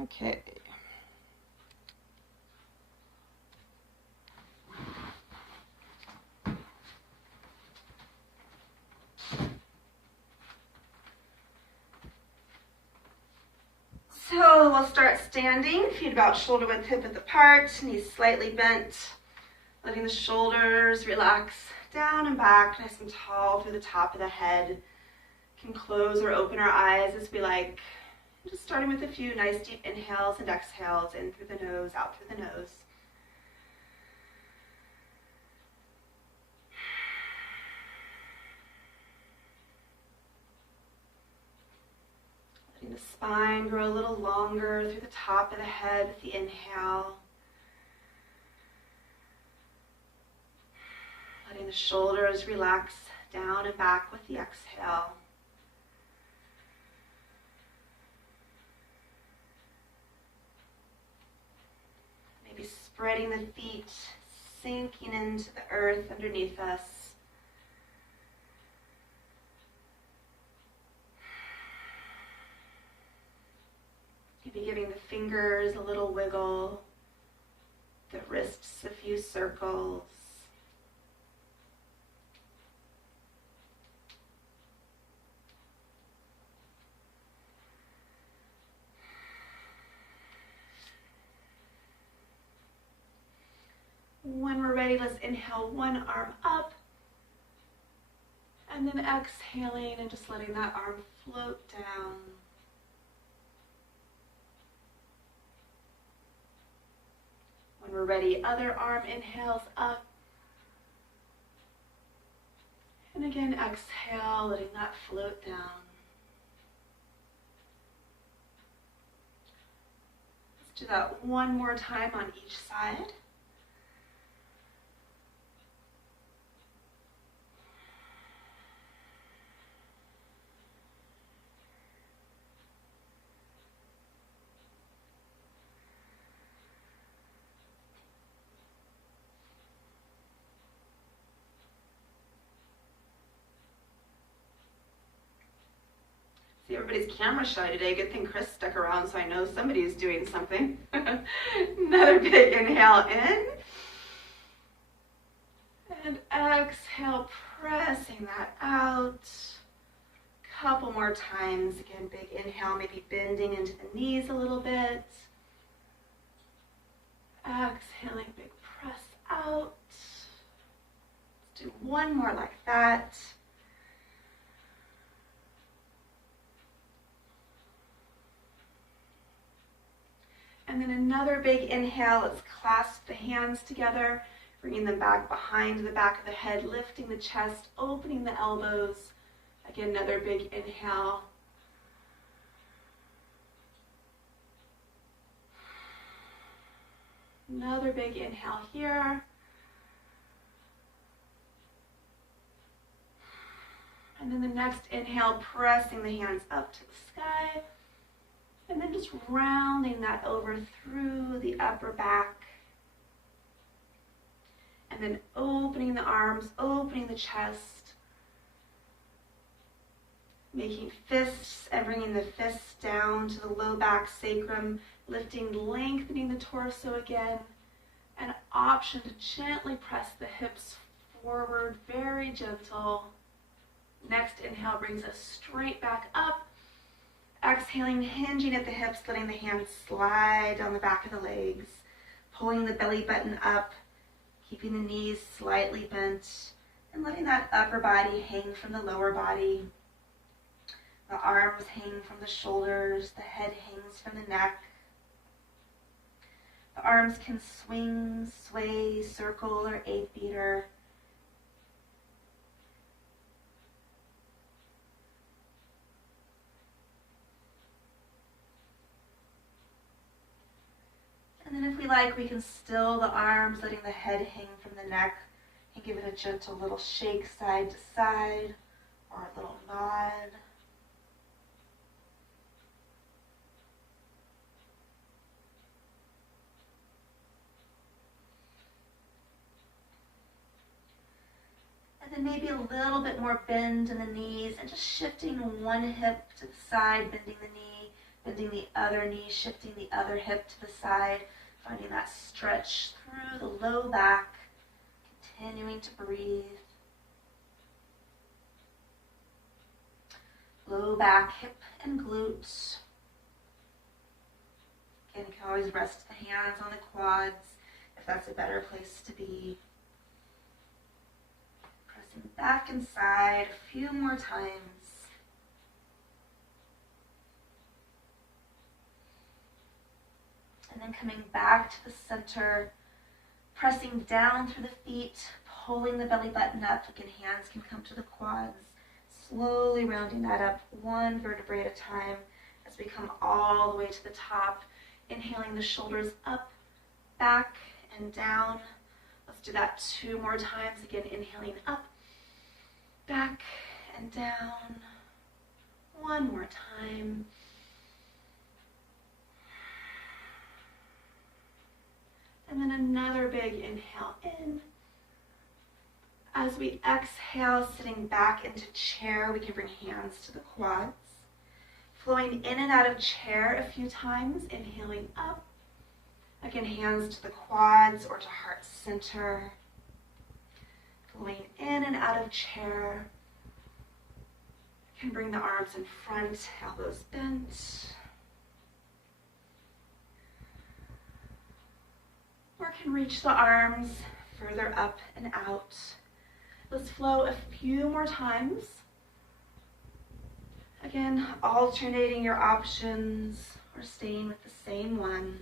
Okay. So we'll start standing, feet about shoulder width, hip width apart, knees slightly bent, letting the shoulders relax down and back, nice and tall through the top of the head. Can close or open our eyes as we like. Just starting with a few nice deep inhales and exhales, in through the nose, out through the nose. Letting the spine grow a little longer through the top of the head with the inhale. Letting the shoulders relax down and back with the exhale. Maybe spreading the feet, sinking into the earth underneath us. Maybe giving the fingers a little wiggle, the wrists a few circles. When we're ready, let's inhale one arm up, and then exhaling and just letting that arm float down. When we're ready, other arm inhales up, and again exhale, letting that float down. Let's do that one more time on each side. Everybody's camera shy today. Good thing Chris stuck around, so I know somebody's doing something. Another big inhale in. And exhale, pressing that out. Couple more times. Again, big inhale, maybe bending into the knees a little bit. Exhaling, big press out. Let's do one more like that. And then another big inhale. Let's clasp the hands together, bringing them back behind the back of the head, lifting the chest, opening the elbows. Again, another big inhale. Another big inhale here. And then the next inhale, pressing the hands up to the sky. And then just rounding that over through the upper back. And then opening the arms, opening the chest. Making fists and bringing the fists down to the low back sacrum. Lifting, lengthening the torso again. An option to gently press the hips forward, very gentle. Next inhale brings us straight back up. Exhaling, hinging at the hips, letting the hands slide down the back of the legs. Pulling the belly button up, keeping the knees slightly bent, and letting that upper body hang from the lower body. The arms hang from the shoulders, the head hangs from the neck. The arms can swing, sway, circle, or 8-beater. And then if we like, we can still the arms, letting the head hang from the neck, and give it a gentle little shake side to side, or a little nod. And then maybe a little bit more bend in the knees, and just shifting one hip to the side, bending the knee, Bending the other knee, shifting the other hip to the side, finding that stretch through the low back, continuing to breathe. Low back, hip and glutes. Again, you can always rest the hands on the quads if that's a better place to be. Pressing back and side a few more times. And then coming back to the center, pressing down through the feet, pulling the belly button up. Again, hands can come to the quads. Slowly rounding that up one vertebrae at a time as we come all the way to the top. Inhaling the shoulders up, back, and down. Let's do that 2 more times. Again, inhaling up, back, and down. 1 more time. And then another big inhale in. As we exhale, sitting back into chair, we can bring hands to the quads. Flowing in and out of chair a few times, inhaling up. Again, hands to the quads or to heart center. Flowing in and out of chair. You can bring the arms in front, elbows bent. Or can reach the arms further up and out. Let's flow a few more times. Again, alternating your options or staying with the same one.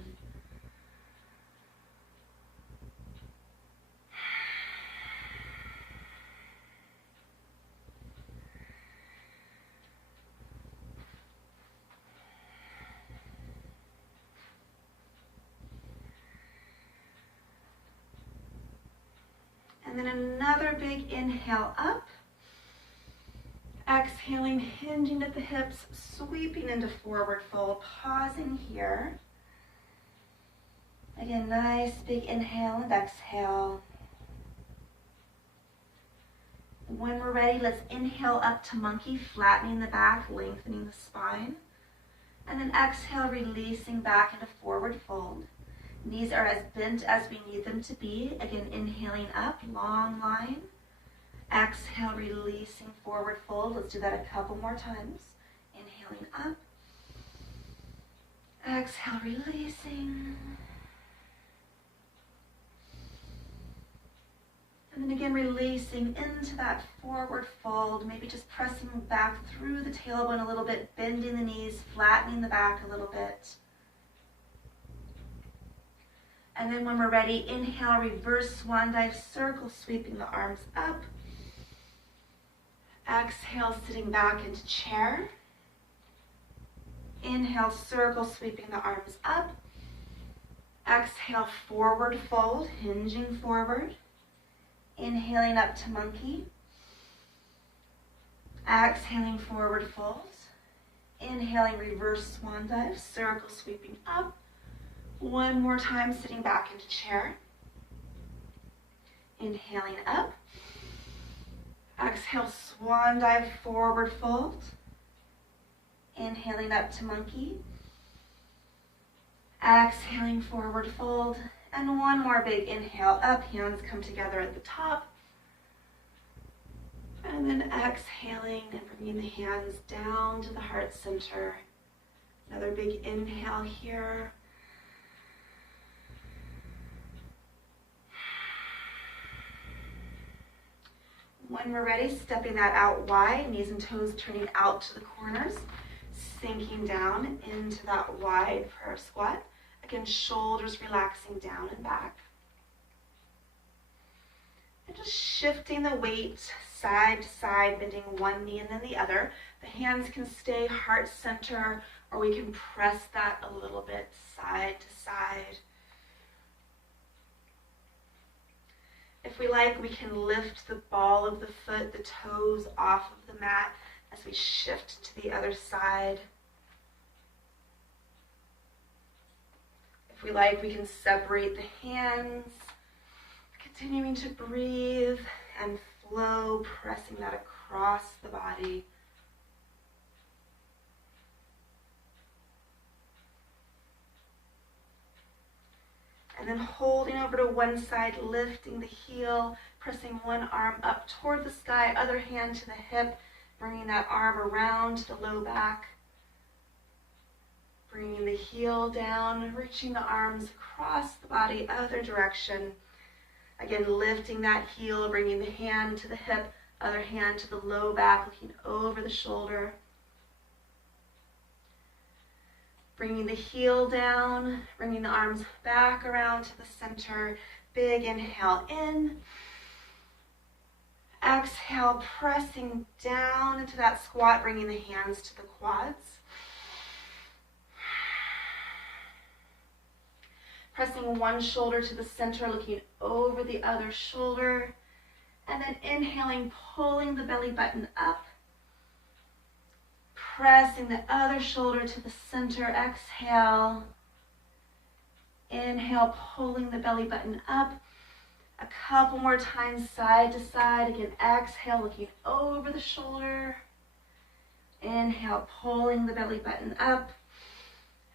And then another big inhale up. Exhaling, hinging at the hips, sweeping into forward fold, pausing here. Again, nice big inhale and exhale. When we're ready, let's inhale up to monkey, flattening the back, lengthening the spine. And then exhale, releasing back into forward fold. Knees are as bent as we need them to be. Again, inhaling up, long line. Exhale, releasing forward fold. Let's do that a couple more times. Inhaling up. Exhale, releasing. And then again, releasing into that forward fold. Maybe just pressing back through the tailbone a little bit, bending the knees, flattening the back a little bit. And then when we're ready, inhale, reverse swan dive, circle, sweeping the arms up. Exhale, sitting back into chair. Inhale, circle, sweeping the arms up. Exhale, forward fold, hinging forward. Inhaling up to monkey. Exhaling, forward fold. Inhaling, reverse swan dive, circle, sweeping up. 1 more time, sitting back into chair. Inhaling up. Exhale, swan dive, forward fold. Inhaling up to monkey. Exhaling, forward fold. And 1 more big inhale up, hands come together at the top. And then exhaling and bringing the hands down to the heart center. Another big inhale here. When we're ready, stepping that out wide, knees and toes turning out to the corners, sinking down into that wide prayer squat. Again, shoulders relaxing down and back. And just shifting the weight side to side, bending one knee and then the other. The hands can stay heart center, or we can press that a little bit side to side. If we like, we can lift the ball of the foot, the toes off of the mat as we shift to the other side. If we like, we can separate the hands, continuing to breathe and flow, pressing that across the body. And then holding over to one side, lifting the heel, pressing one arm up toward the sky, other hand to the hip, bringing that arm around the low back. Bringing the heel down, reaching the arms across the body, other direction. Again, lifting that heel, bringing the hand to the hip, other hand to the low back, looking over the shoulder. Bringing the heel down, bringing the arms back around to the center. Big inhale in. Exhale, pressing down into that squat, bringing the hands to the quads. Pressing one shoulder to the center, looking over the other shoulder. And then inhaling, pulling the belly button up. Pressing the other shoulder to the center. Exhale. Inhale, pulling the belly button up. A couple more times, side to side. Again, exhale, looking over the shoulder. Inhale, pulling the belly button up.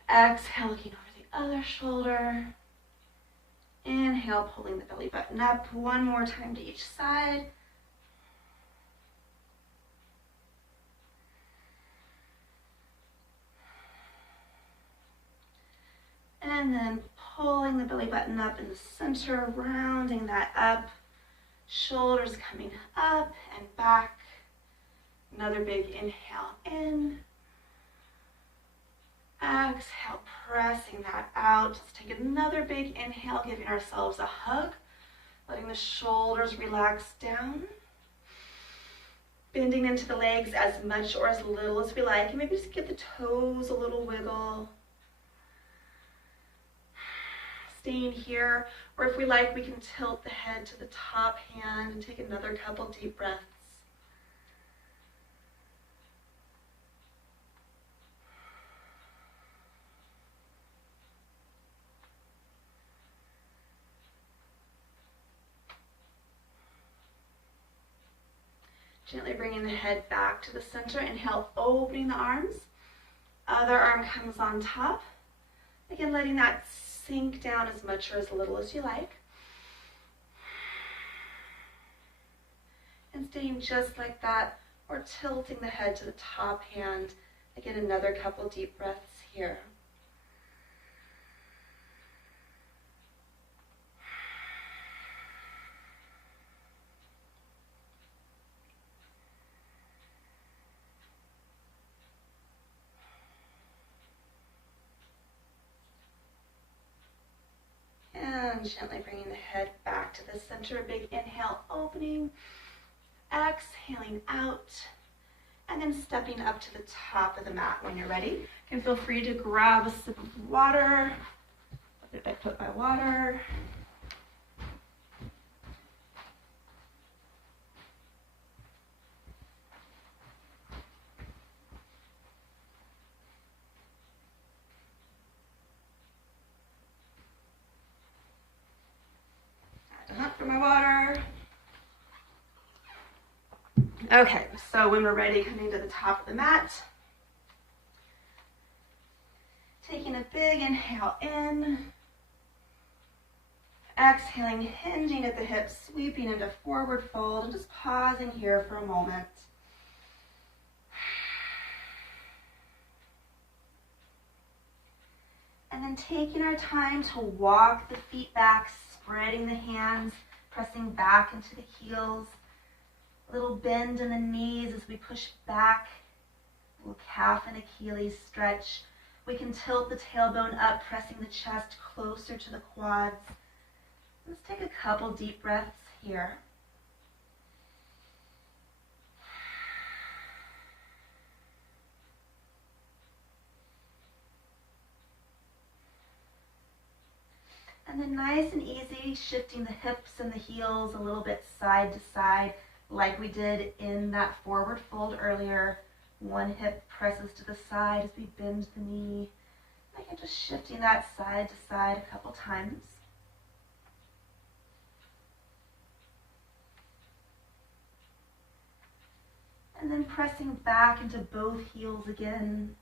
Exhale, looking over the other shoulder. Inhale, pulling the belly button up. One more time to each side. And then pulling the belly button up in the center, rounding that up. Shoulders coming up and back. Another big inhale in. Exhale, pressing that out. Let's take another big inhale, giving ourselves a hug. Letting the shoulders relax down. Bending into the legs as much or as little as we like. And maybe just give the toes a little wiggle. Staying here, or if we like, we can tilt the head to the top hand and take another couple deep breaths. Gently bringing the head back to the center. Inhale, opening the arms. Other arm comes on top. Again, letting that sink down as much or as little as you like. And staying just like that, or tilting the head to the top hand. Again, another couple deep breaths here. Gently bringing the head back to the center. Big inhale, opening. Exhaling out. And then stepping up to the top of the mat when you're ready. You can feel free to grab a sip of water. Where did I put my water? For my water. Okay, so when we're ready, coming to the top of the mat, taking a big inhale in, exhaling, hinging at the hips, sweeping into forward fold, and just pausing here for a moment. And then taking our time to walk the feet back, spreading the hands, pressing back into the heels. A little bend in the knees as we push back. A little calf and Achilles stretch. We can tilt the tailbone up, pressing the chest closer to the quads. Let's take a couple deep breaths here. And then nice and easy, shifting the hips and the heels a little bit side to side, like we did in that forward fold earlier. One hip presses to the side as we bend the knee. Again, just shifting that side to side a couple times. And then pressing back into both heels again.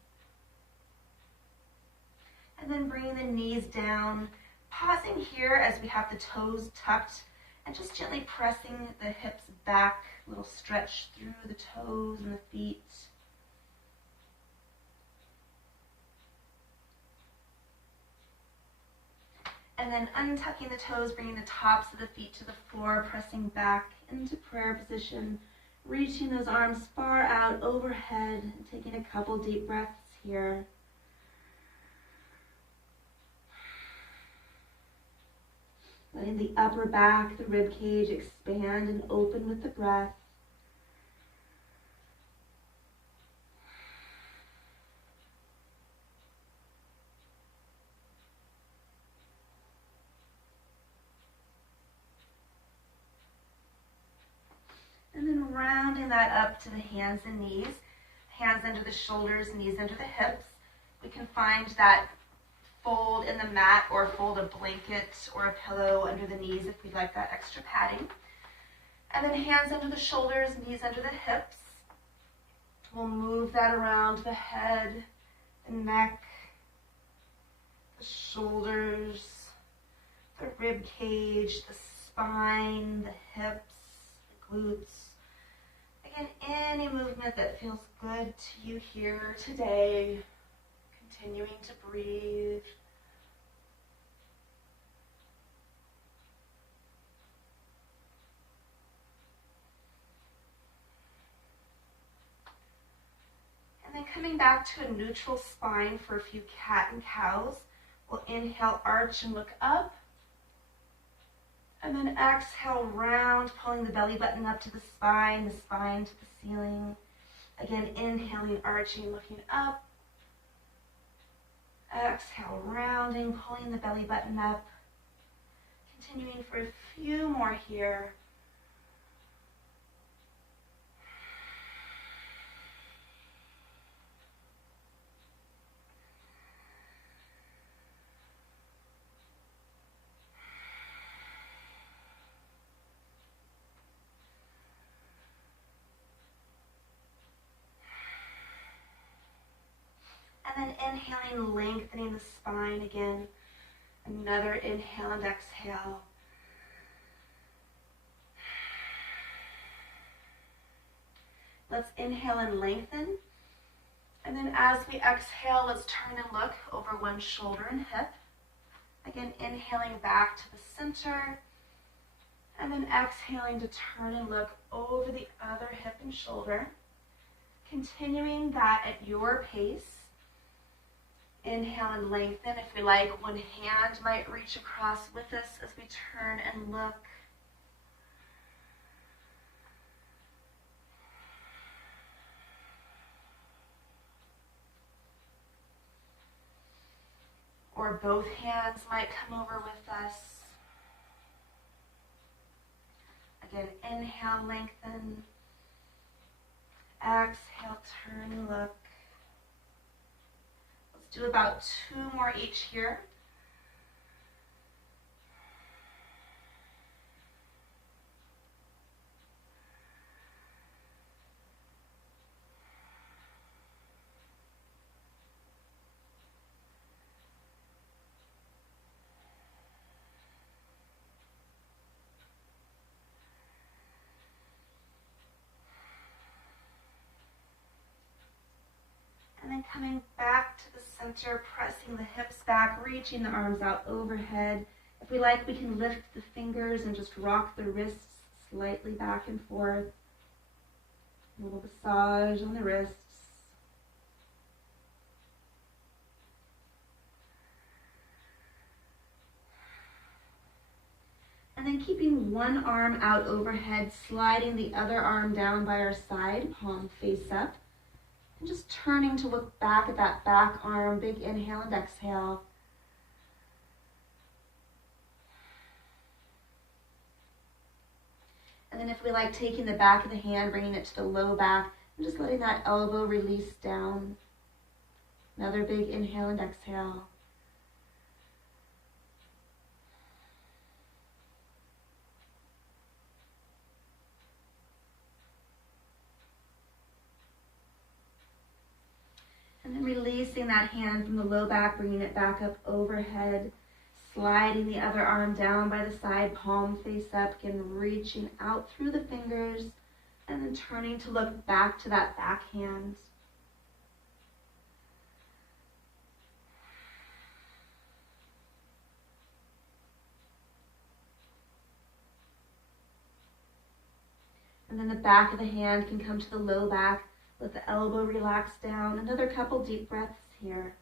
And then bringing the knees down, Pausing here as we have the toes tucked and just gently pressing the hips back, a little stretch through the toes and the feet. And then untucking the toes, bringing the tops of the feet to the floor, pressing back into prayer position, reaching those arms far out overhead, and taking a couple deep breaths here. Letting the upper back, the rib cage expand and open with the breath. And then rounding that up to the hands and knees. Hands under the shoulders, knees under the hips. We can find that fold in the mat or fold a blanket or a pillow under the knees if we'd like that extra padding. And then hands under the shoulders, knees under the hips. We'll move that around the head, the neck, the shoulders, the rib cage, the spine, the hips, the glutes. Again, any movement that feels good to you here today. Continuing to breathe. And then coming back to a neutral spine for a few cat and cows. We'll inhale, arch and look up. And then exhale, round, pulling the belly button up to the spine to the ceiling. Again, inhaling, arching, looking up. Exhale, rounding, pulling the belly button up. Continuing for a few more here. And then inhaling, lengthening the spine again. Another inhale and exhale. Let's inhale and lengthen. And then as we exhale, let's turn and look over one shoulder and hip. Again, inhaling back to the center. And then exhaling to turn and look over the other hip and shoulder. Continuing that at your pace. Inhale and lengthen. If we like, one hand might reach across with us as we turn and look. Or both hands might come over with us. Again, inhale, lengthen. Exhale, turn and look. Do about 2 more each here. And then coming back to the center, pressing the hips back, reaching the arms out overhead. If we like, we can lift the fingers and just rock the wrists slightly back and forth. A little massage on the wrists. And then keeping one arm out overhead, sliding the other arm down by our side, palm face up. And just turning to look back at that back arm, big inhale and exhale. And then if we like, taking the back of the hand, bringing it to the low back, and just letting that elbow release down. Another big inhale and exhale. And then releasing that hand from the low back, bringing it back up overhead, Sliding the other arm down by the side, palm face up, again reaching out through the fingers, and then turning to look back to that back hand. And then the back of the hand can come to the low back. Let the elbow relax down. Another couple deep breaths here.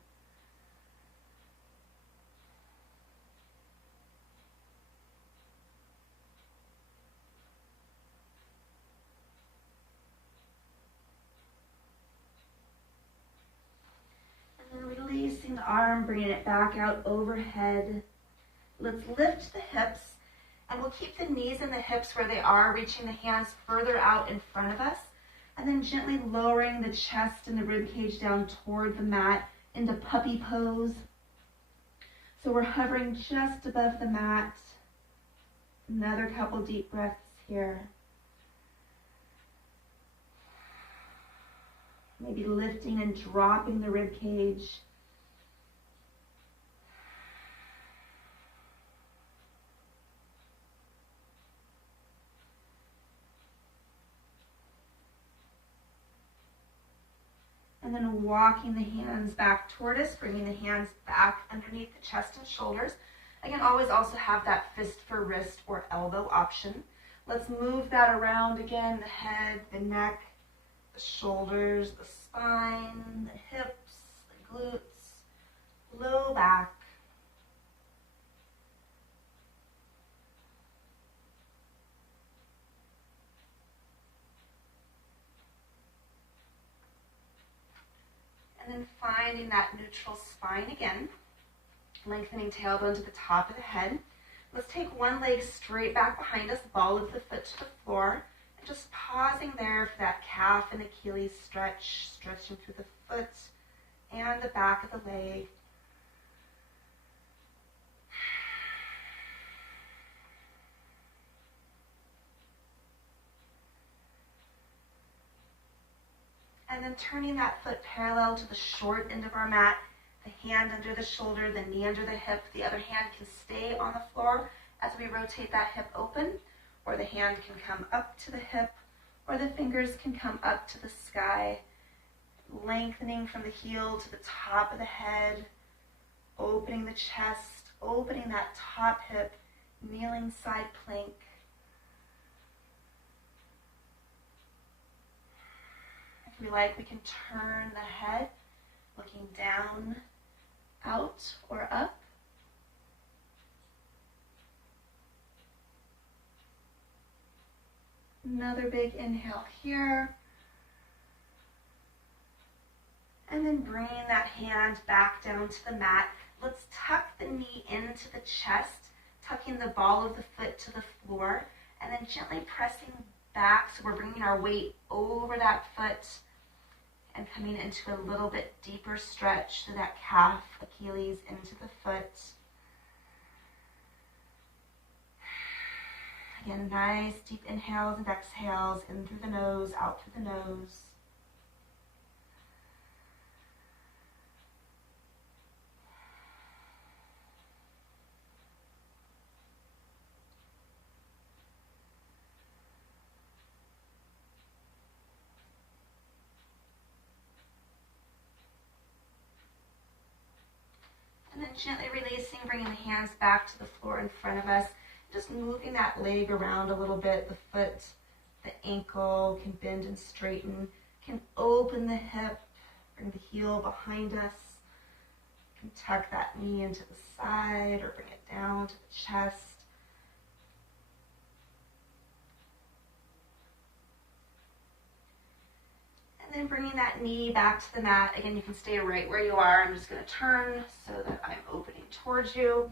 And then releasing the arm, bringing it back out overhead. Let's lift the hips. And we'll keep the knees and the hips where they are, reaching the hands further out in front of us. And then gently lowering the chest and the rib cage down toward the mat into puppy pose. So we're hovering just above the mat. Another couple deep breaths here. Maybe lifting and dropping the rib cage. And then walking the hands back toward us, bringing the hands back underneath the chest and shoulders. Again, always also have that fist for wrist or elbow option. Let's move that around again, the head, the neck, the shoulders, the spine, the hips, the glutes, low back. And then finding that neutral spine again, lengthening tailbone to the top of the head. Let's take one leg straight back behind us, ball of the foot to the floor, and just pausing there for that calf and Achilles stretch, stretching through the foot and the back of the leg. And then turning that foot parallel to the short end of our mat, the hand under the shoulder, the knee under the hip. The other hand can stay on the floor as we rotate that hip open, or the hand can come up to the hip, or the fingers can come up to the sky, lengthening from the heel to the top of the head, opening the chest, opening that top hip, kneeling side plank. If we like, we can turn the head, looking down, out, or up. Another big inhale here. And then bringing that hand back down to the mat. Let's tuck the knee into the chest, tucking the ball of the foot to the floor, and then gently pressing back so we're bringing our weight over that foot and coming into a little bit deeper stretch through that calf, Achilles into the foot. Again, nice deep inhales and exhales, in through the nose, out through the nose. And then gently releasing, bringing the hands back to the floor in front of us. Just moving that leg around a little bit. The foot, the ankle can bend and straighten. Can open the hip, bring the heel behind us. Can tuck that knee into the side or bring it down to the chest. And then bringing that knee back to the mat. Again, you can stay right where you are. I'm just going to turn so that I'm opening towards you.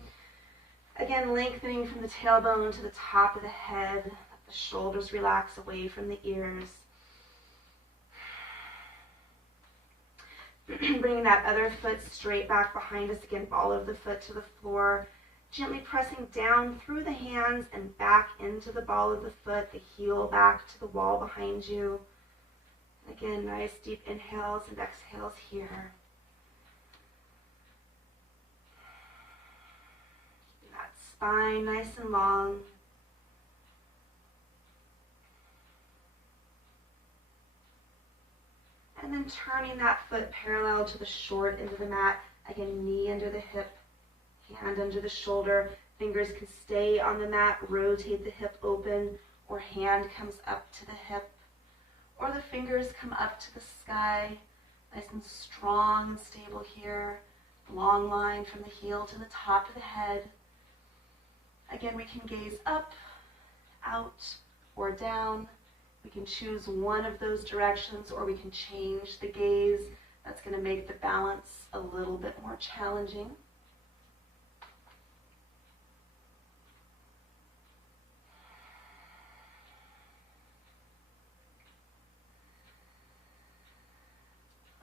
Again, lengthening from the tailbone to the top of the head. Let the shoulders relax away from the ears. Bringing that other foot straight back behind us. Again, ball of the foot to the floor. Gently pressing down through the hands and back into the ball of the foot. The heel back to the wall behind you. Again, nice deep inhales and exhales here. spine nice and long. And then turning that foot parallel to the short end of the mat. Again, knee under the hip, hand under the shoulder. Fingers can stay on the mat, rotate the hip open, or hand comes up to the hip, or the fingers come up to the sky. Nice and strong and stable here. Long line from the heel to the top of the head. Again, we can gaze up, out, or down. We can choose one of those directions, or we can change the gaze. That's going to make the balance a little bit more challenging.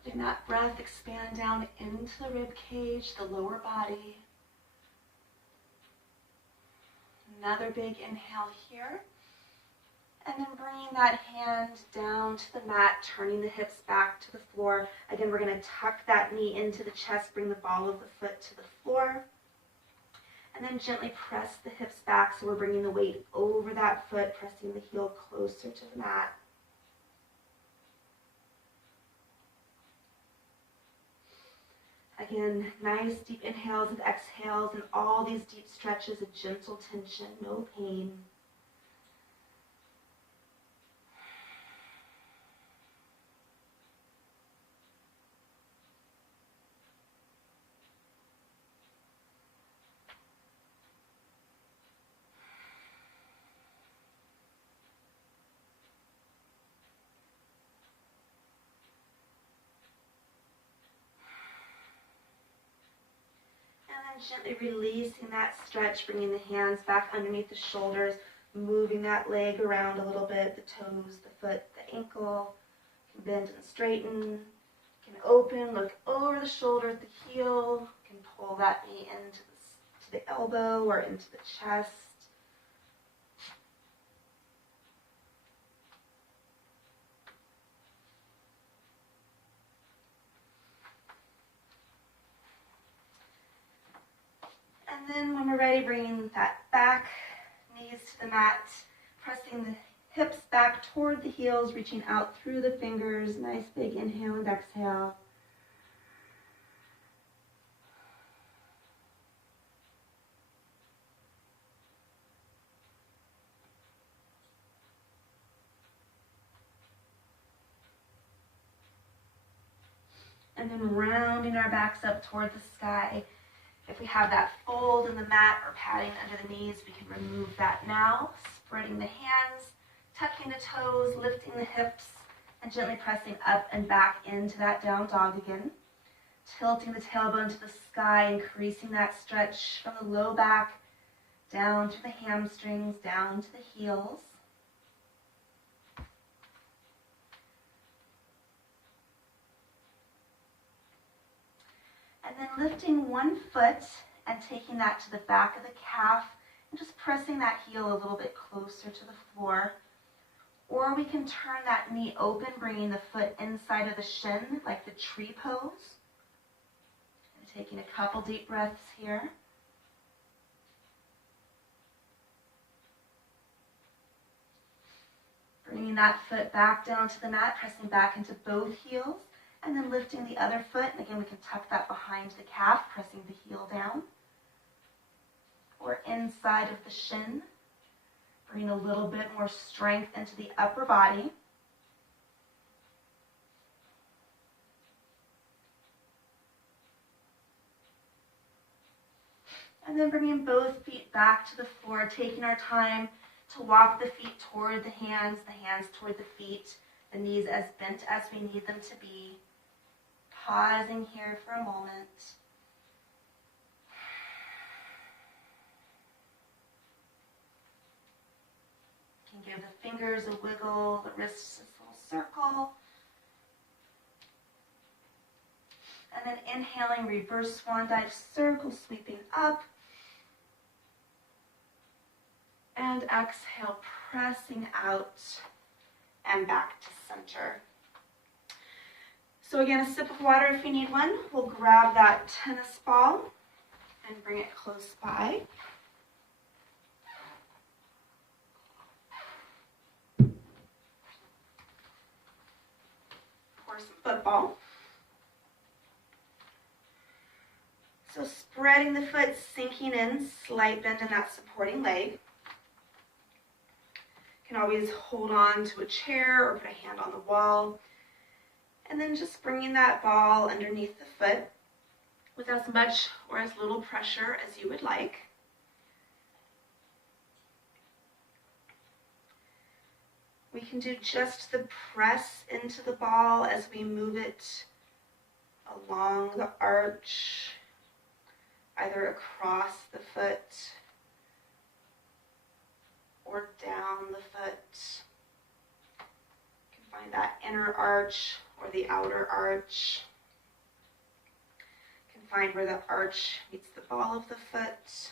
Letting that breath expand down into the rib cage, the lower body. Another big inhale here. And then bringing that hand down to the mat, turning the hips back to the floor. Again, we're going to tuck that knee into the chest, bring the ball of the foot to the floor. And then gently press the hips back, so we're bringing the weight over that foot, pressing the heel closer to the mat. Again, nice deep inhales and exhales, and all these deep stretches, a gentle tension, no pain. Gently releasing that stretch, bringing the hands back underneath the shoulders, moving that leg around a little bit, the toes, the foot, the ankle. You can bend and straighten. You can open, look over the shoulder at the heel. You can pull that knee into the elbow or into the chest. And then when we're ready, bringing that back, knees to the mat, pressing the hips back toward the heels, reaching out through the fingers. Nice big inhale and exhale. And then rounding our backs up toward the sky. If we have that fold in the mat or padding under the knees, we can remove that now. Spreading the hands, tucking the toes, lifting the hips, and gently pressing up and back into that down dog again. Tilting the tailbone to the sky, increasing that stretch from the low back down to the hamstrings, down to the heels. And then lifting one foot and taking that to the back of the calf and just pressing that heel a little bit closer to the floor. Or we can turn that knee open, bringing the foot inside of the shin like the tree pose. And taking a couple deep breaths here. Bringing that foot back down to the mat, pressing back into both heels. And then lifting the other foot, and again we can tuck that behind the calf, pressing the heel down. Or inside of the shin. Bring a little bit more strength into the upper body. And then bringing both feet back to the floor, taking our time to walk the feet toward the hands toward the feet, the knees as bent as we need them to be. Pausing here for a moment. You can give the fingers a wiggle, the wrists a little circle. And then inhaling, reverse swan dive, circle sweeping up. And exhale, pressing out and back to center. So again, a sip of water if you need one. We'll grab that tennis ball and bring it close by. or some football. So spreading the foot, sinking in, slight bend in that supporting leg. You can always hold on to a chair or put a hand on the wall. And then just bringing that ball underneath the foot with as much or as little pressure as you would like. We can do just the press into the ball as we move it along the arch, either across the foot or down the foot. You can find that inner arch or the outer arch. You can find where the arch meets the ball of the foot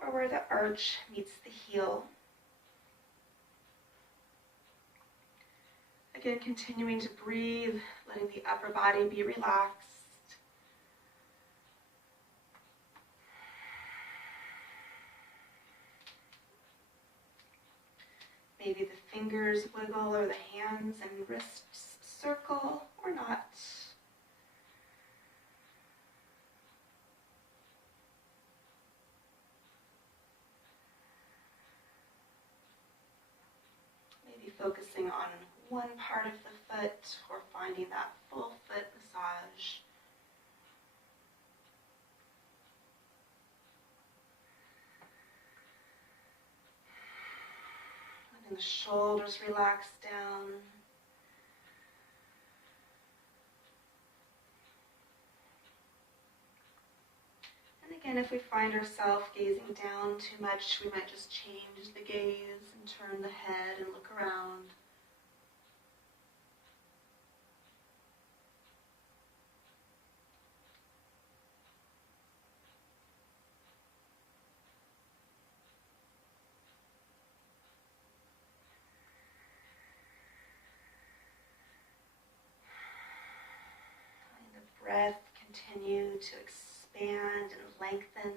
or where the arch meets the heel. Again, continuing to breathe, letting the upper body be relaxed. Maybe the fingers wiggle or the hands and wrists circle or not. Maybe focusing on one part of the foot or finding that full foot massage. Letting the shoulders relax down. And again, if we find ourselves gazing down too much, we might just change the gaze and turn the head and look around. Breath continue to expand and lengthen.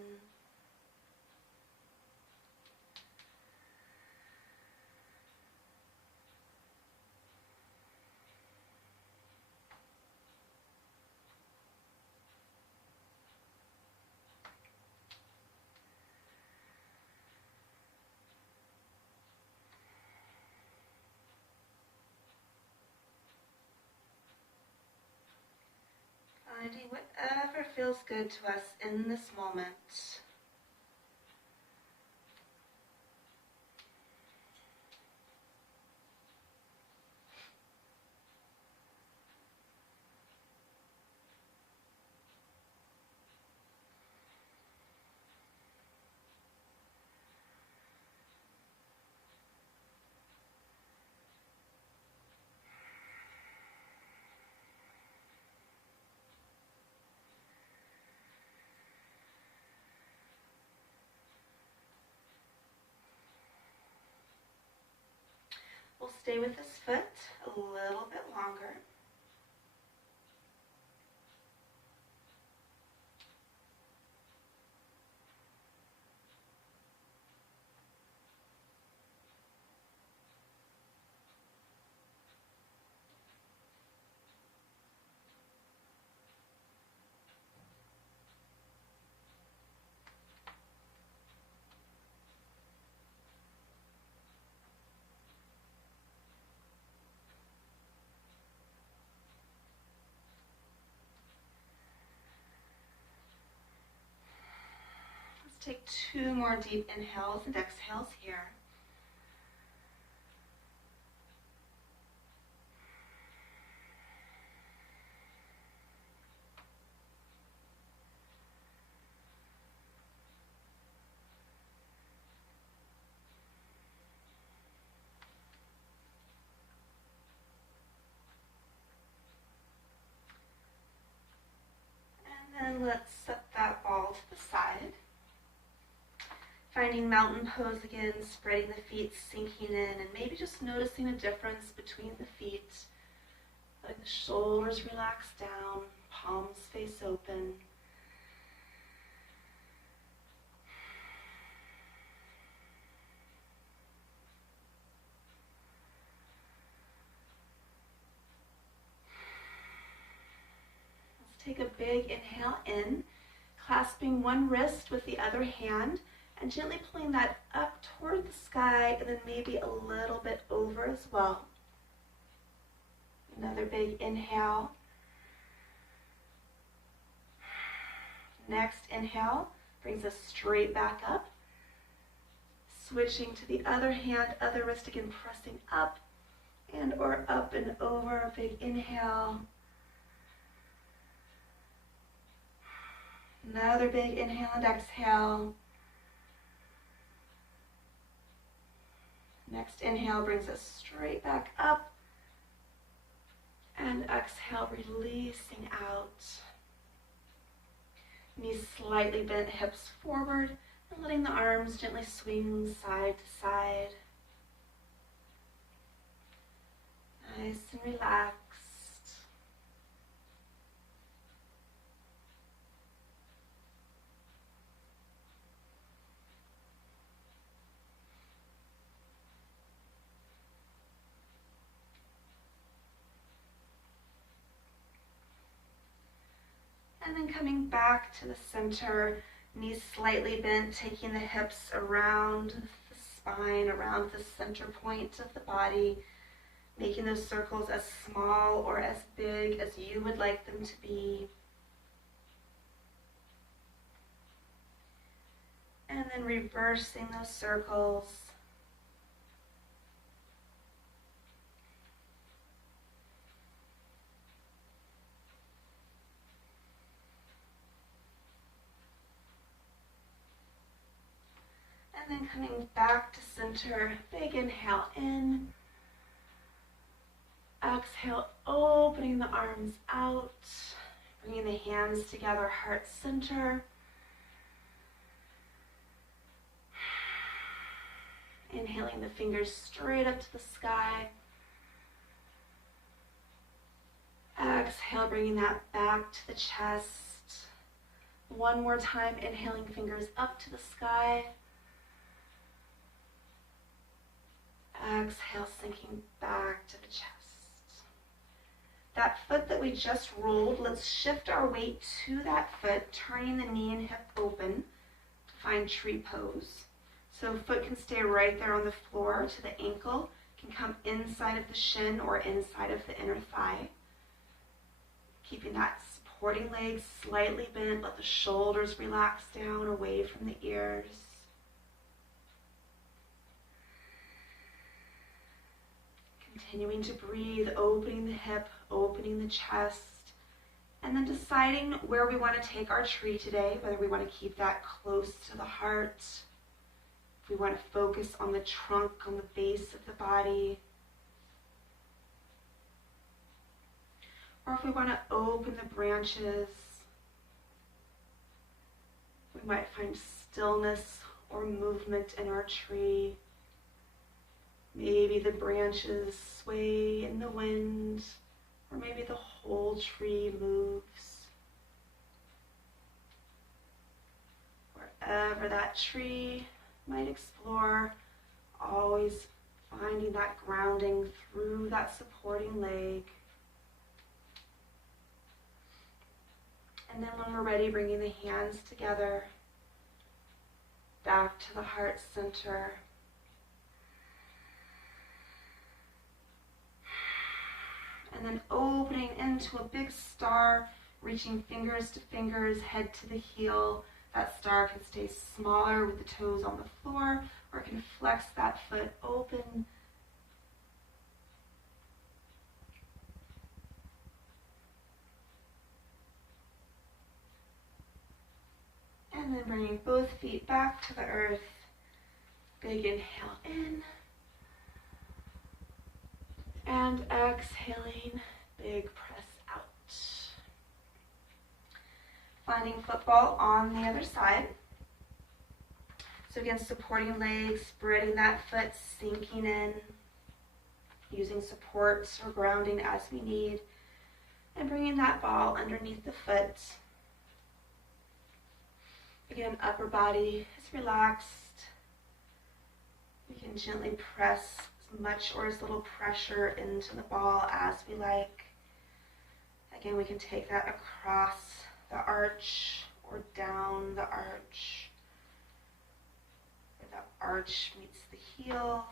Finding whatever feels good to us in this moment. We'll stay with this foot a little bit longer. Take 2 more deep inhales and exhales here. And then let's set that ball to the side. Finding mountain pose again, spreading the feet, sinking in, and maybe just noticing a difference between the feet. Letting the shoulders relax down, palms face open. Take a big inhale in, clasping one wrist with the other hand and gently pulling that up toward the sky and then maybe a little bit over as well. Another big inhale. Next inhale brings us straight back up. Switching to the other hand, other wrist again, pressing up and or up and over. Big inhale. Another big inhale and exhale. Next inhale brings us straight back up. And exhale, releasing out. Knees slightly bent, hips forward, and letting the arms gently swing side to side. Nice and relaxed. And then coming back to the center, knees slightly bent, taking the hips around the spine, around the center point of the body, making those circles as small or as big as you would like them to be. And then reversing those circles. And then coming back to center, big inhale in. Exhale, opening the arms out, bringing the hands together, heart center. Inhaling the fingers straight up to the sky. Exhale, bringing that back to the chest. One more time, inhaling fingers up to the sky. Exhale, sinking back to the chest. That foot that we just rolled, let's shift our weight to that foot, turning the knee and hip open to find tree pose. So foot can stay right there on the floor to the ankle, can come inside of the shin or inside of the inner thigh. Keeping that supporting leg slightly bent, let the shoulders relax down away from the ears. Continuing to breathe, opening the hip, opening the chest, and then deciding where we want to take our tree today, whether we want to keep that close to the heart, if we want to focus on the trunk, on the base of the body, or if we want to open the branches. We might find stillness or movement in our tree. Maybe the branches sway in the wind, or maybe the whole tree moves. Wherever that tree might explore, always finding that grounding through that supporting leg. And then when we're ready, bringing the hands together, back to the heart center. And then opening into a big star, reaching fingers to fingers, head to the heel. That star can stay smaller with the toes on the floor, or it can flex that foot open. And then bringing both feet back to the earth. Big inhale in. And exhaling, big press out. Finding football on the other side. So again, supporting legs, spreading that foot, sinking in, using supports or grounding as we need, and bringing that ball underneath the foot. Again, upper body is relaxed. We can gently press as much or as little pressure into the ball as we like. Again, we can take that across the arch or down the arch, where the arch meets the heel,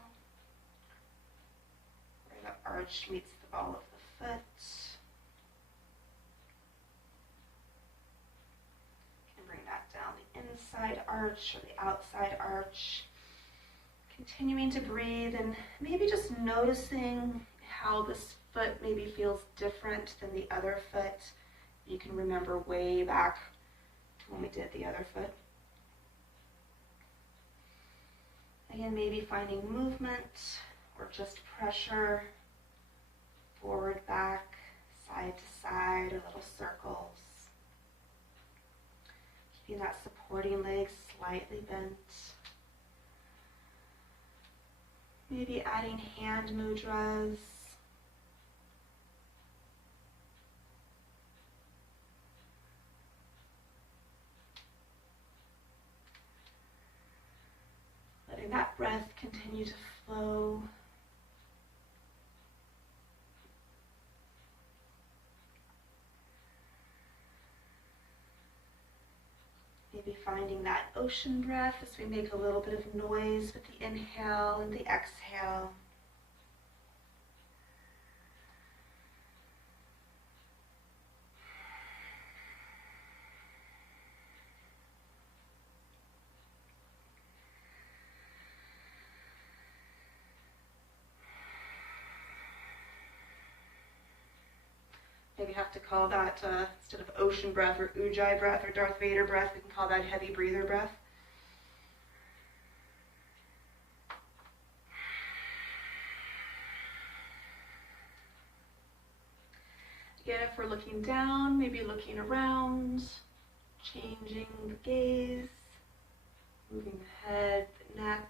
where the arch meets the ball of the foot. And bring that down the inside arch or the outside arch. Continuing to breathe and maybe just noticing how this foot maybe feels different than the other foot. You can remember way back to when we did the other foot. Again, maybe finding movement or just pressure, forward, back, side to side, or little circles. Keeping that supporting leg slightly bent. Maybe adding hand mudras. Letting that breath continue to flow. Maybe finding that ocean breath as we make a little bit of noise with the inhale and the exhale. Maybe have to call that, instead of ocean breath or Ujjayi breath or Darth Vader breath, we can call that heavy breather breath. Again, if we're looking down, maybe looking around, changing the gaze, moving the head, the neck.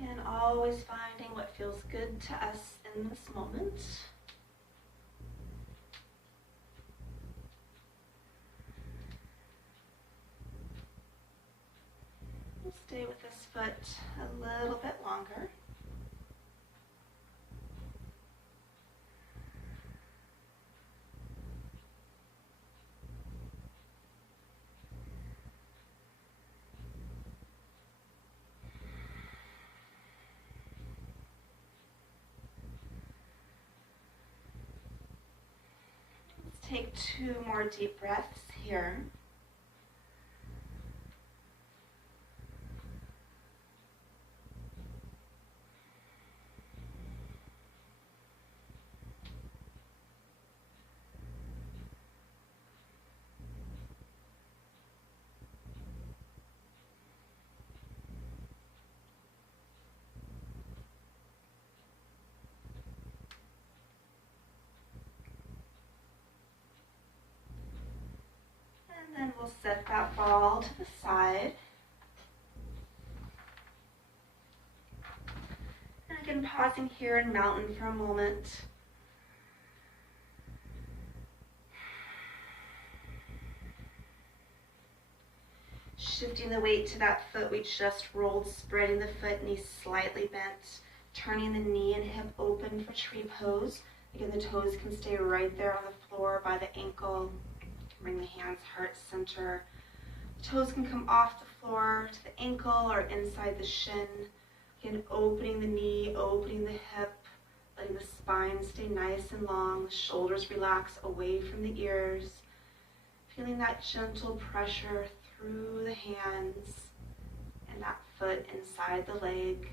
Again, always finding what feels good to us in this moment. We'll stay with this foot a little bit longer. Take 2 more deep breaths here. And then we'll set that ball to the side. And again, pausing here in mountain for a moment. Shifting the weight to that foot we just rolled, spreading the foot, knee slightly bent, turning the knee and hip open for tree pose. Again, the toes can stay right there on the floor by the ankle. Bring the hands heart center. The toes can come off the floor to the ankle or inside the shin. Again, opening the knee, opening the hip, letting the spine stay nice and long, the shoulders relax away from the ears. Feeling that gentle pressure through the hands and that foot inside the leg.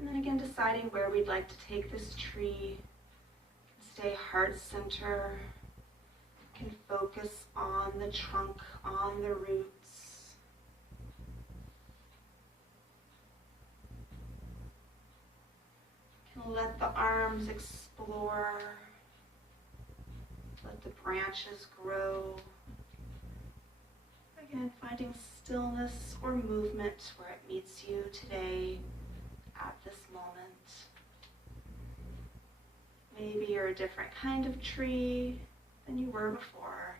And then again, deciding where we'd like to take this tree. Stay heart center. Can focus on the trunk, on the roots. And let the arms explore. Let the branches grow. Again, finding stillness or movement where it meets you today at this moment. Maybe you're a different kind of tree than you were before.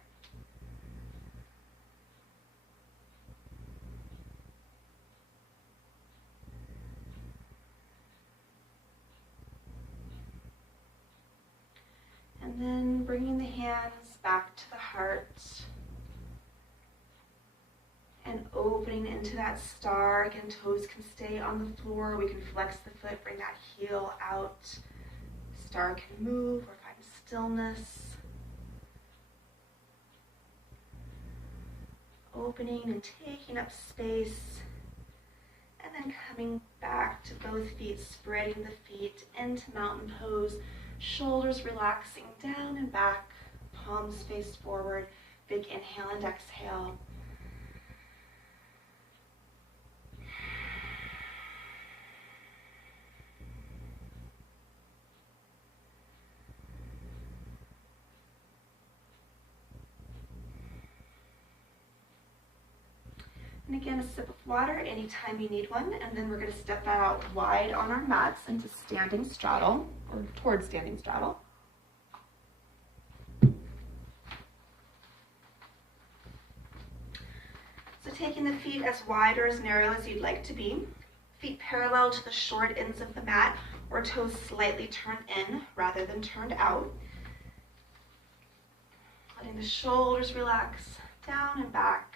And then bringing the hands back to the heart and opening into that star. Again, toes can stay on the floor. We can flex the foot, bring that heel out. Star can move or find stillness. Opening and taking up space. And then coming back to both feet, spreading the feet into mountain pose. Shoulders relaxing down and back, palms face forward. Big inhale and exhale. And again, a sip of water anytime you need one. And then we're going to step out wide on our mats into standing straddle, or towards standing straddle. So taking the feet as wide or as narrow as you'd like to be. Feet parallel to the short ends of the mat, or toes slightly turned in rather than turned out. Letting the shoulders relax down and back.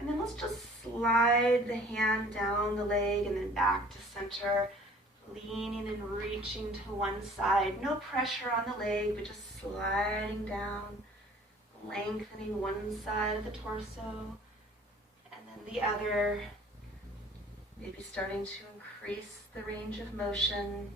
And then let's just slide the hand down the leg and then back to center, leaning and reaching to one side. No pressure on the leg, but just sliding down, lengthening one side of the torso, and then the other, maybe starting to increase the range of motion.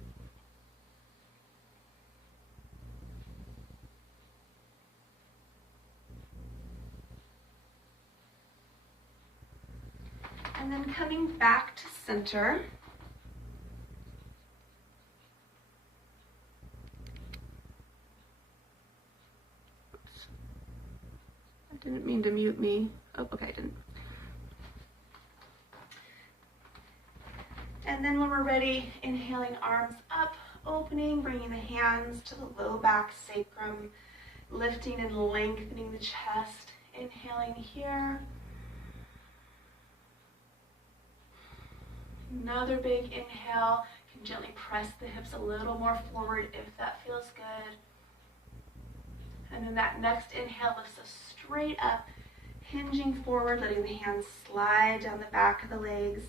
And then coming back to center. Oops. I didn't mean to mute me. Oh, okay, I didn't. And then when we're ready, inhaling, arms up, opening, bringing the hands to the low back sacrum, lifting and lengthening the chest. Inhaling here. Another big inhale. You can gently press the hips a little more forward if that feels good. And then that next inhale lifts us straight up, hinging forward, letting the hands slide down the back of the legs.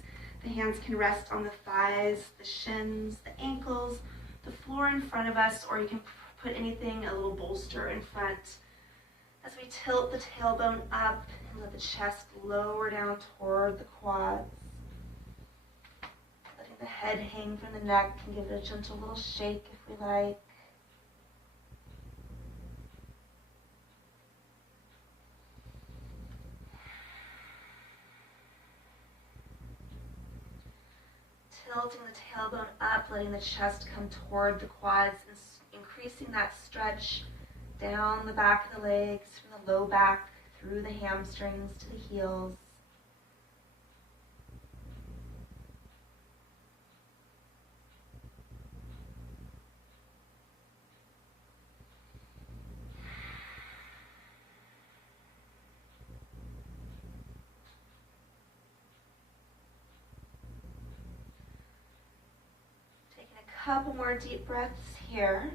The hands can rest on the thighs, the shins, the ankles, the floor in front of us, or you can put anything, a little bolster in front. As we tilt the tailbone up and let the chest lower down toward the quads. The head hang from the neck and give it a gentle little shake if we like. Tilting the tailbone up, letting the chest come toward the quads, and increasing that stretch down the back of the legs, from the low back through the hamstrings to the heels. Couple more deep breaths here.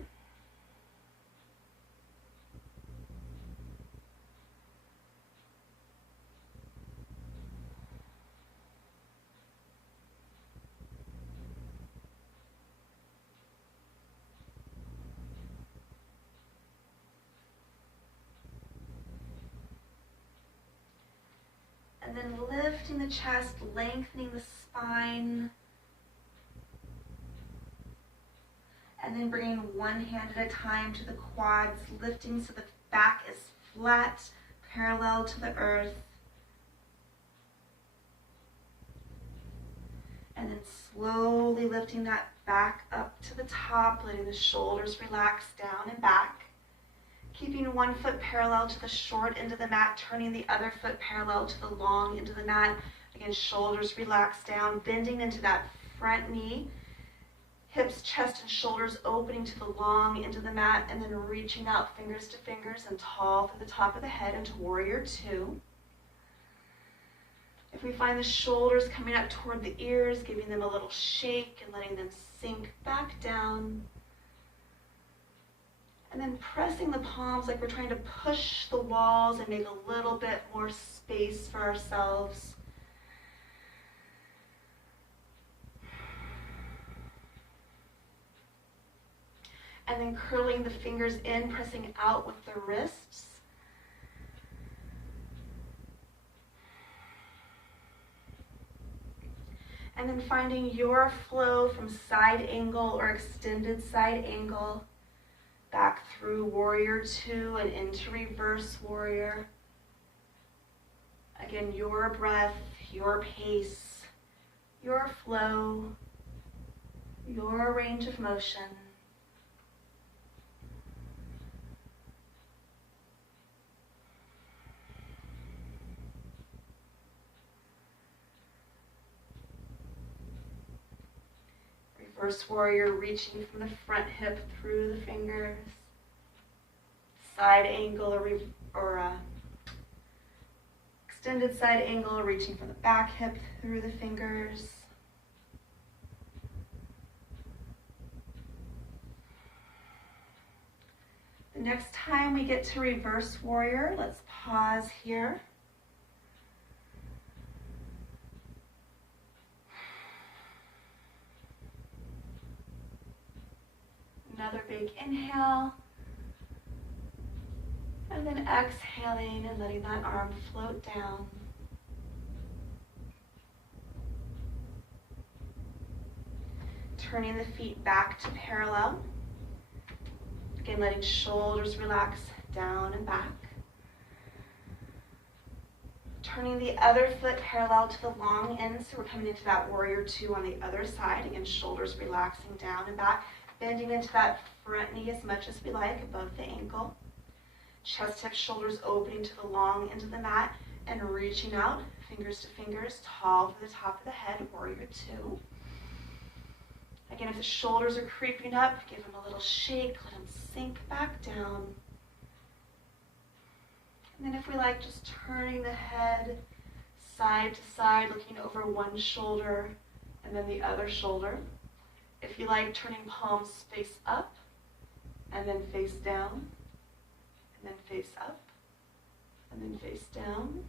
And then lifting the chest, lengthening the spine. And then bringing one hand at a time to the quads, lifting so the back is flat, parallel to the earth. And then slowly lifting that back up to the top, letting the shoulders relax down and back. Keeping one foot parallel to the short end of the mat, turning the other foot parallel to the long end of the mat. Again, shoulders relax down, bending into that front knee. Hips, chest, and shoulders opening to the long end of the mat, and then reaching out fingers to fingers and tall through the top of the head into Warrior Two. If we find the shoulders coming up toward the ears, giving them a little shake and letting them sink back down. And then pressing the palms like we're trying to push the walls and make a little bit more space for ourselves. And then curling the fingers in, pressing out with the wrists. And then finding your flow from side angle or extended side angle back through Warrior Two and into Reverse Warrior. Again, your breath, your pace, your flow, your range of motion. Reverse Warrior, reaching from the front hip through the fingers. Side angle or extended side angle, reaching from the back hip through the fingers. The next time we get to Reverse Warrior, let's pause here. Another big inhale, and then exhaling and letting that arm float down. Turning the feet back to parallel. Again, letting shoulders relax down and back. Turning the other foot parallel to the long end, so we're coming into that Warrior Two on the other side. Again, shoulders relaxing down and back. Bending into that front knee as much as we like, above the ankle. Chest, hips, shoulders opening to the long end of the mat and reaching out, fingers to fingers, tall to the top of the head, Warrior Two. Again, if the shoulders are creeping up, give them a little shake, let them sink back down. And then if we like, just turning the head side to side, looking over one shoulder and then the other shoulder. If you like, turning palms face up, and then face down, and then face up, and then face down.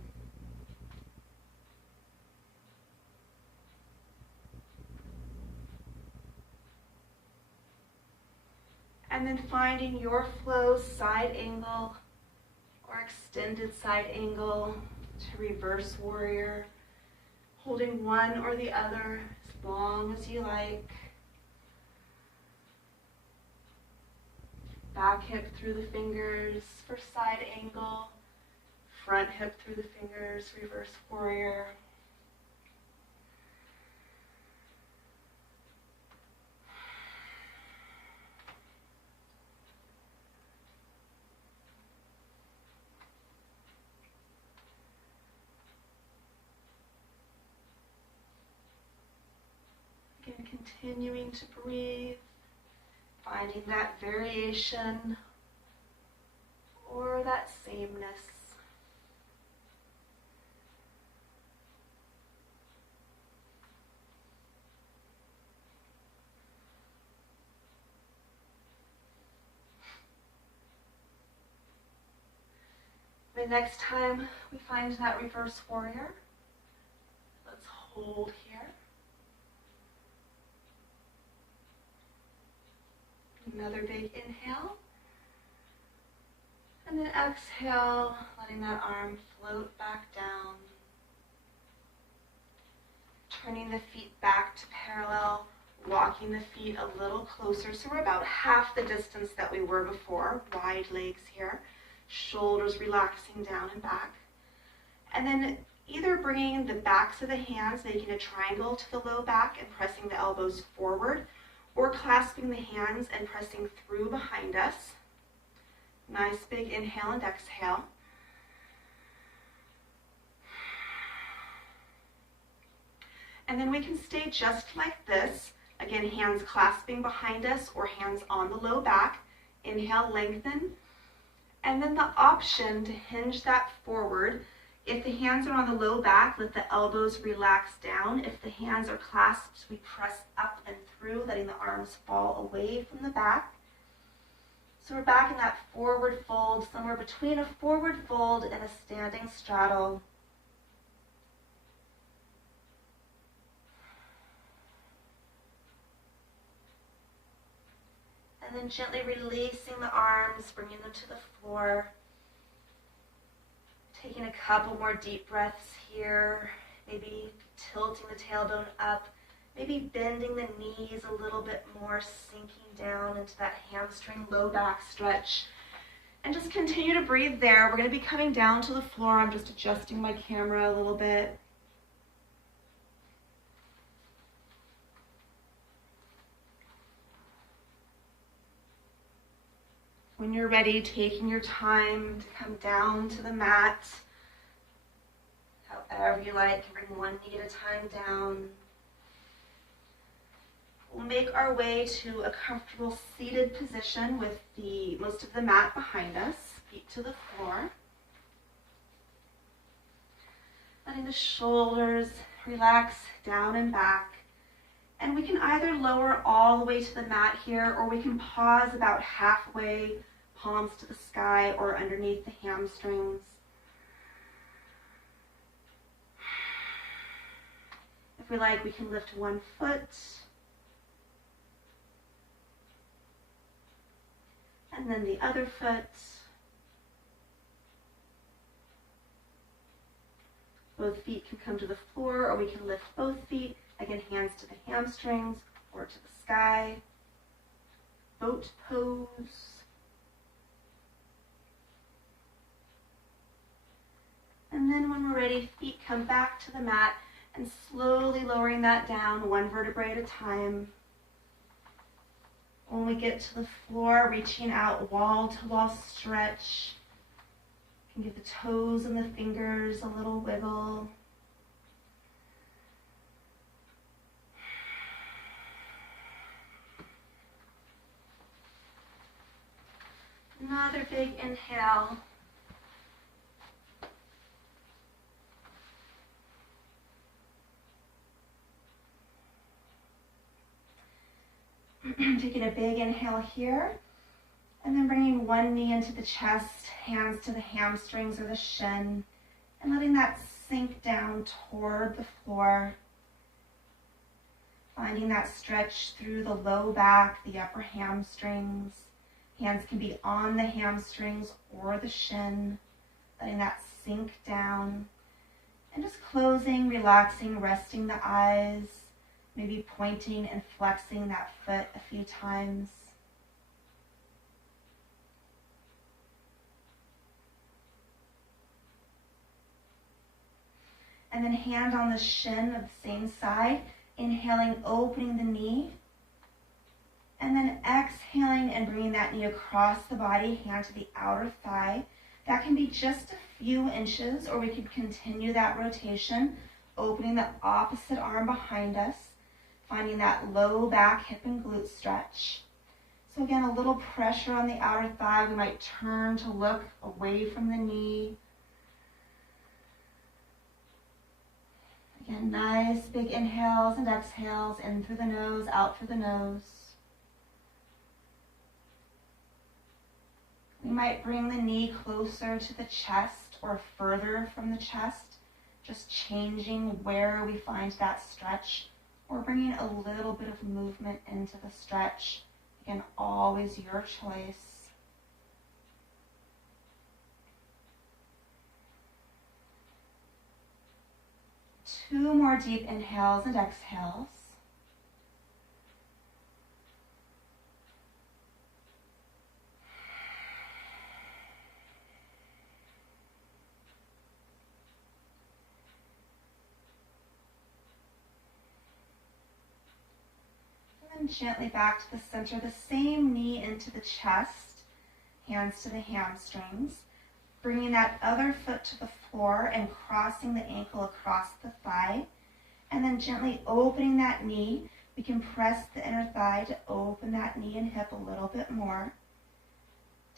And then finding your flow, side angle or extended side angle to Reverse Warrior, holding one or the other as long as you like. Back hip through the fingers for side angle, front hip through the fingers, Reverse Warrior. Again, continuing to breathe. Finding that variation or that sameness. The next time we find that Reverse Warrior, let's hold here. Another big inhale. And then exhale, letting that arm float back down. Turning the feet back to parallel, walking the feet a little closer. So we're about half the distance that we were before. Wide legs here. Shoulders relaxing down and back. And then either bringing the backs of the hands, making a triangle to the low back and pressing the elbows forward, or clasping the hands and pressing through behind us. Nice big inhale and exhale. And then we can stay just like this. Again, hands clasping behind us or hands on the low back. Inhale, lengthen. And then the option to hinge that forward. If the hands are on the low back, let the elbows relax down. If the hands are clasped, we press up and through, letting the arms fall away from the back. So we're back in that forward fold, somewhere between a forward fold and a standing straddle. And then gently releasing the arms, bringing them to the floor. Taking a couple more deep breaths here. Maybe tilting the tailbone up. Maybe bending the knees a little bit more, sinking down into that hamstring low back stretch. And just continue to breathe there. We're going to be coming down to the floor. I'm just adjusting my camera a little bit. When you're ready, taking your time to come down to the mat. However you like, you bring one knee at a time down. We'll make our way to a comfortable seated position with most of the mat behind us, feet to the floor. Letting the shoulders relax down and back. And we can either lower all the way to the mat here, or we can pause about halfway, palms to the sky or underneath the hamstrings. If we like, we can lift one foot. And then the other foot. Both feet can come to the floor, or we can lift both feet. Again, hands to the hamstrings or to the sky. Boat pose. And then when we're ready, feet come back to the mat and slowly lowering that down, one vertebrae at a time. When we get to the floor, reaching out wall to wall stretch. You can give the toes and the fingers a little wiggle. Another big inhale. Taking a big inhale here, and then bringing one knee into the chest, hands to the hamstrings or the shin, and letting that sink down toward the floor. Finding that stretch through the low back, the upper hamstrings. Hands can be on the hamstrings or the shin, letting that sink down. And just closing, relaxing, resting the eyes, maybe pointing and flexing that foot a few times. And then hand on the shin of the same side, inhaling, opening the knee. And then exhaling and bringing that knee across the body, hand to the outer thigh. That can be just a few inches, or we could continue that rotation, opening the opposite arm behind us, finding that low back, hip, and glute stretch. So again, a little pressure on the outer thigh. We might turn to look away from the knee. Again, nice big inhales and exhales, in through the nose, out through the nose. We might bring the knee closer to the chest or further from the chest, just changing where we find that stretch, or bringing a little bit of movement into the stretch. Again, always your choice. Two more deep inhales and exhales. gently back to the center, the same knee into the chest, hands to the hamstrings. Bringing that other foot to the floor and crossing the ankle across the thigh. And then gently opening that knee. We can press the inner thigh to open that knee and hip a little bit more.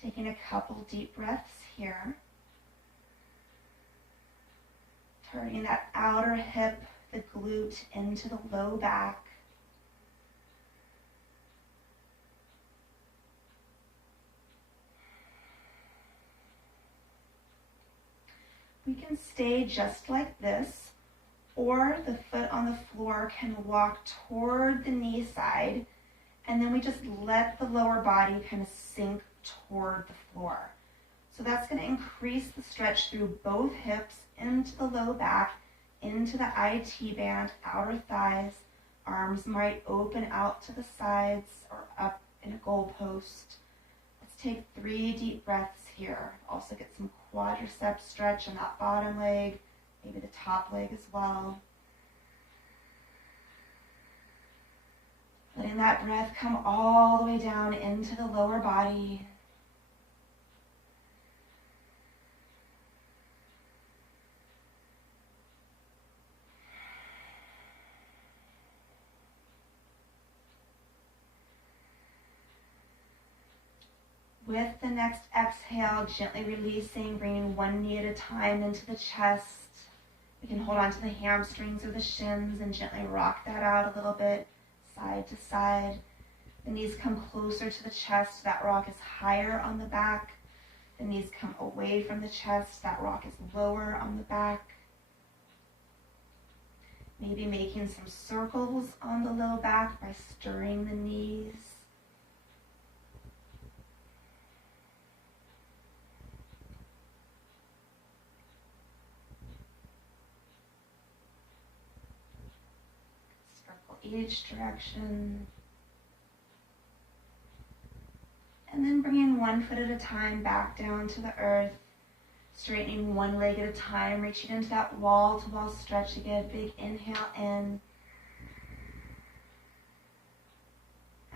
Taking a couple deep breaths here. Turning that outer hip, the glute, into the low back. We can stay just like this, or the foot on the floor can walk toward the knee side, and then we just let the lower body kind of sink toward the floor. So that's going to increase the stretch through both hips, into the low back, into the IT band, outer thighs. Arms might open out to the sides or up in a goalpost. Let's take 3 deep breaths here. Also get some quadricep stretch in that bottom leg, maybe the top leg as well. Letting that breath come all the way down into the lower body. With the next exhale, gently releasing, bringing one knee at a time into the chest. We can hold on to the hamstrings or the shins and gently rock that out a little bit, side to side. The knees come closer to the chest. That rock is higher on the back. The knees come away from the chest. That rock is lower on the back. Maybe making some circles on the low back by stirring the knees. Each direction. And then bringing one foot at a time back down to the earth, straightening one leg at a time, reaching into that wall-to-wall stretch again. Big inhale in.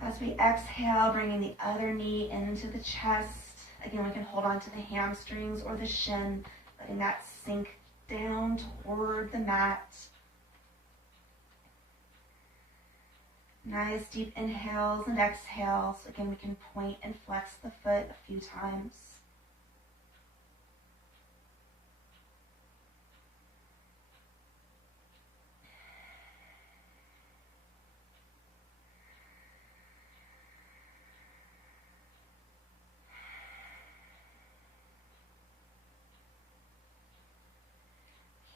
As we exhale, bringing the other knee into the chest. Again, we can hold on to the hamstrings or the shin, letting that sink down toward the mat. Nice deep inhales and exhales. Again, we can point and flex the foot a few times.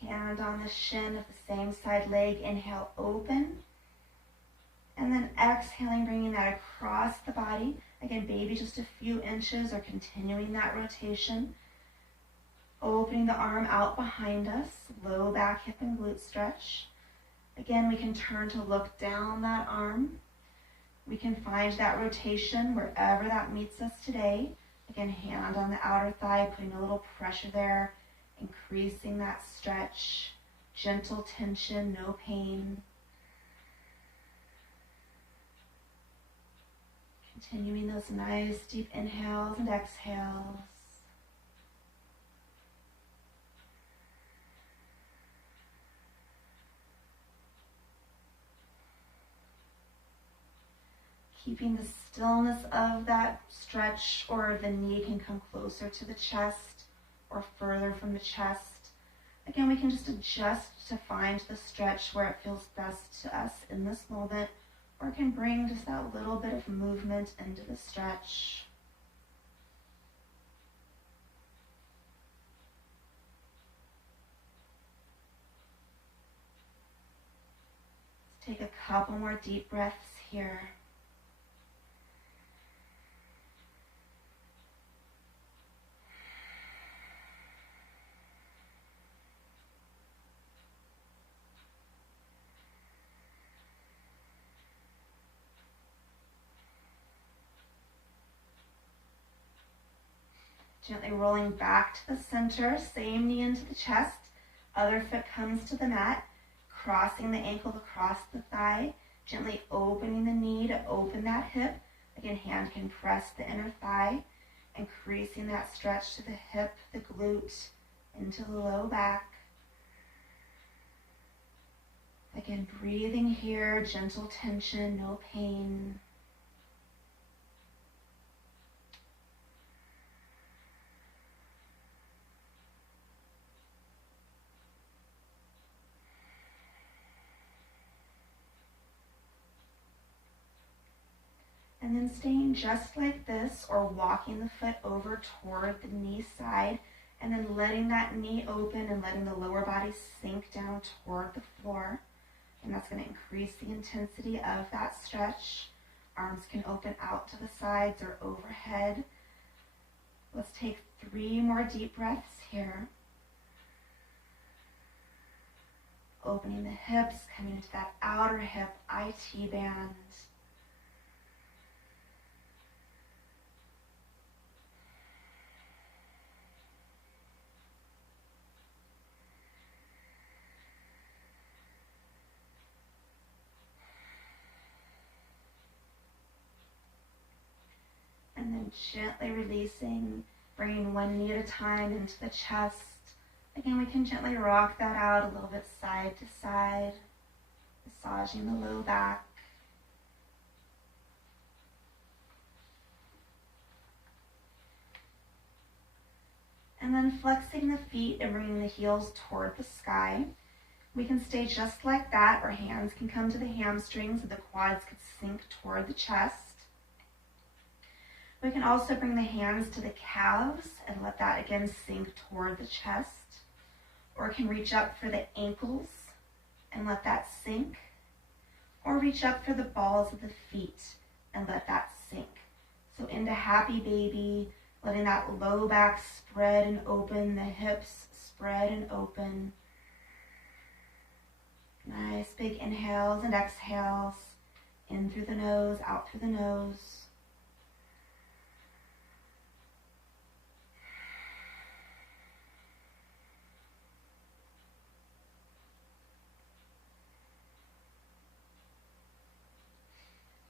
Hand on the shin of the same side leg. Inhale, open. And then exhaling, bringing that across the body. Again, maybe just a few inches or continuing that rotation. Opening the arm out behind us. Low back, hip, and glute stretch. Again, we can turn to look down that arm. We can find that rotation wherever that meets us today. Again, hand on the outer thigh, putting a little pressure there. Increasing that stretch. Gentle tension, no pain. Continuing those nice deep inhales and exhales. Keeping the stillness of that stretch, or the knee can come closer to the chest or further from the chest. Again, we can just adjust to find the stretch where it feels best to us in this moment. Or can bring just that little bit of movement into the stretch. Let's take a couple more deep breaths here. Gently rolling back to the center, same knee into the chest, other foot comes to the mat, crossing the ankle across the thigh, Gently opening the knee to open that hip. Again, hand can press the inner thigh, increasing that stretch to the hip, the glute, into the low back. Again, breathing here, gentle tension, no pain. And then staying just like this, or walking the foot over toward the knee side, and then letting that knee open and letting the lower body sink down toward the floor. And that's going to increase the intensity of that stretch. Arms can open out to the sides or overhead. Let's take 3 more deep breaths here. Opening the hips, coming into that outer hip IT band. And then gently releasing, bringing one knee at a time into the chest. Again, we can gently rock that out a little bit side to side, massaging the low back. And then flexing the feet and bringing the heels toward the sky. We can stay just like that. Our hands can come to the hamstrings and the quads could sink toward the chest. We can also bring the hands to the calves and let that again sink toward the chest. Or can reach up for the ankles and let that sink. Or reach up for the balls of the feet and let that sink. So into happy baby, letting that low back spread and open, the hips spread and open. Nice big inhales and exhales. In through the nose, out through the nose.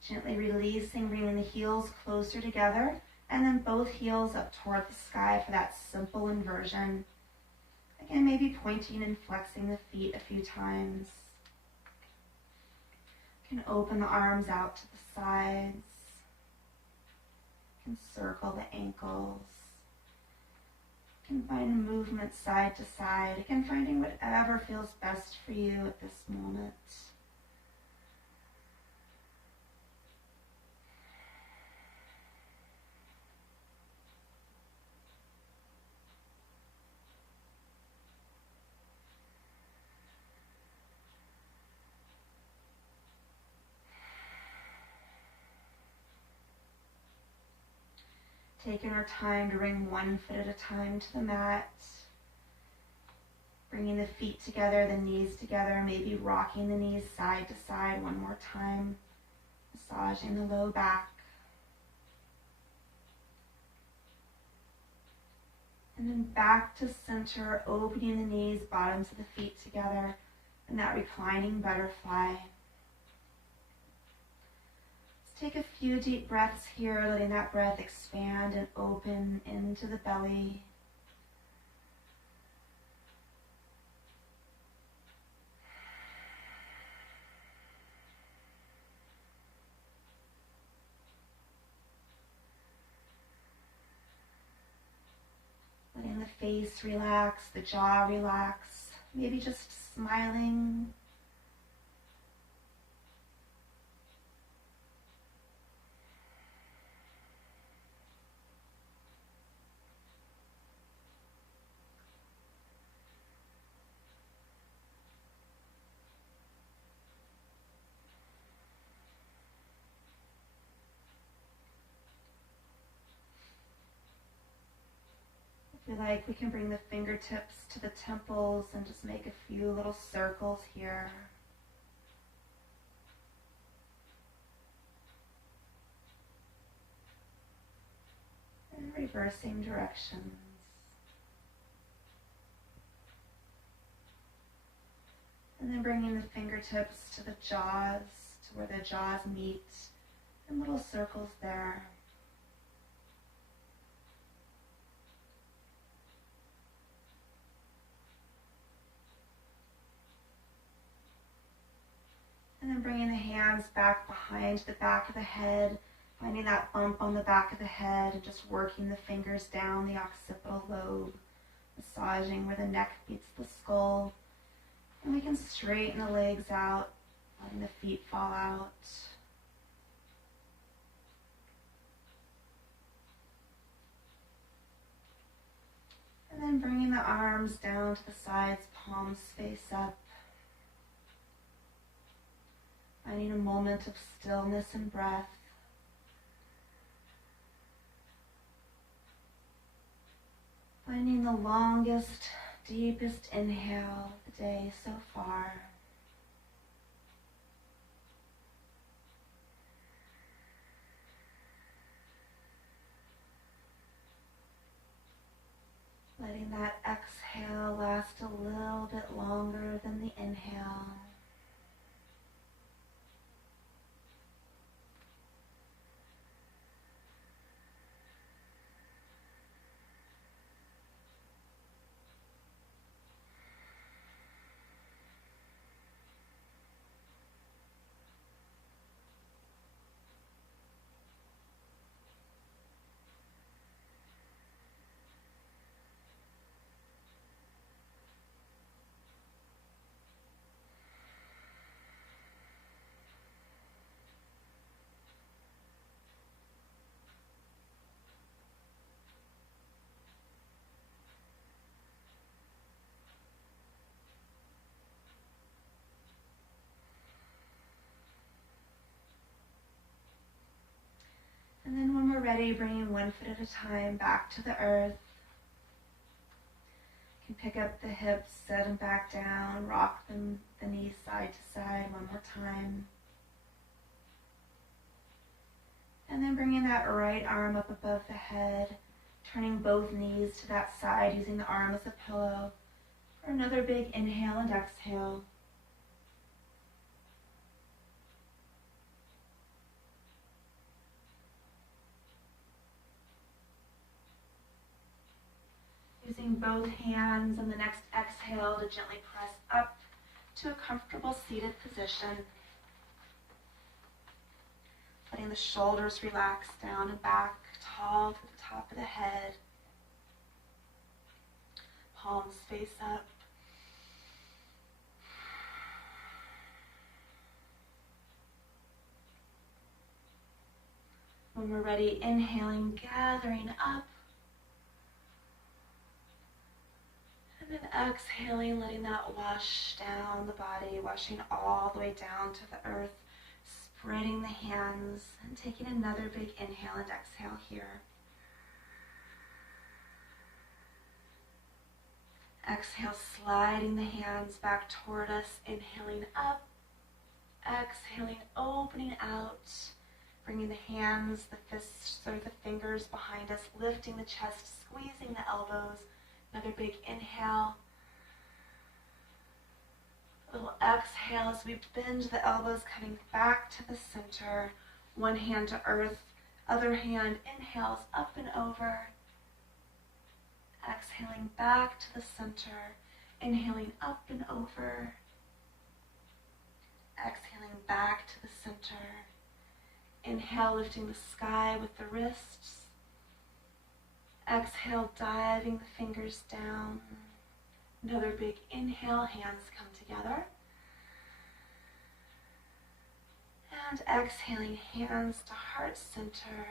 Gently releasing, bringing the heels closer together, and then both heels up toward the sky for that simple inversion. Again, maybe pointing and flexing the feet a few times. You can open the arms out to the sides. You can circle the ankles. You can find movement side to side. Again, finding whatever feels best for you at this moment. Taking our time to bring one foot at a time to the mat. Bringing the feet together, the knees together, maybe rocking the knees side to side one more time. Massaging the low back. And then back to center, opening the knees, bottoms of the feet together, and that reclining butterfly. Take a few deep breaths here, letting that breath expand and open into the belly. Letting the face relax, the jaw relax, maybe just smiling. If we like, we can bring the fingertips to the temples and just make a few little circles here. And reversing directions. And then bringing the fingertips to the jaws, to where the jaws meet, and little circles there. And then bringing the hands back behind the back of the head, finding that bump on the back of the head and just working the fingers down the occipital lobe, massaging where the neck meets the skull. And we can straighten the legs out, letting the feet fall out. And then bringing the arms down to the sides, palms face up. Finding a moment of stillness and breath. Finding the longest, deepest inhale of the day so far. Letting that exhale last a little bit longer than the inhale. And then when we're ready, bringing one foot at a time back to the earth. You can pick up the hips, set them back down, rock them, the knees side to side one more time. And then bringing that right arm up above the head, turning both knees to that side, using the arm as a pillow for another big inhale and exhale. Using both hands on the next exhale to gently press up to a comfortable seated position. Letting the shoulders relax down and back, tall to the top of the head. Palms face up. When we're ready, inhaling, gathering up. And then exhaling, letting that wash down the body, washing all the way down to the earth, spreading the hands and taking another big inhale and exhale here. Exhale, sliding the hands back toward us, inhaling up, exhaling, opening out, bringing the hands, the fists, or the fingers behind us, lifting the chest, squeezing the elbows. Another big inhale. A little exhale as we bend the elbows, coming back to the center. One hand to earth, other hand inhales up and over. Exhaling back to the center, inhaling up and over. Exhaling back to the center. Inhale, lifting the sky with the wrists. Exhale, diving the fingers down. Another big inhale, hands come together. And exhaling, hands to heart center.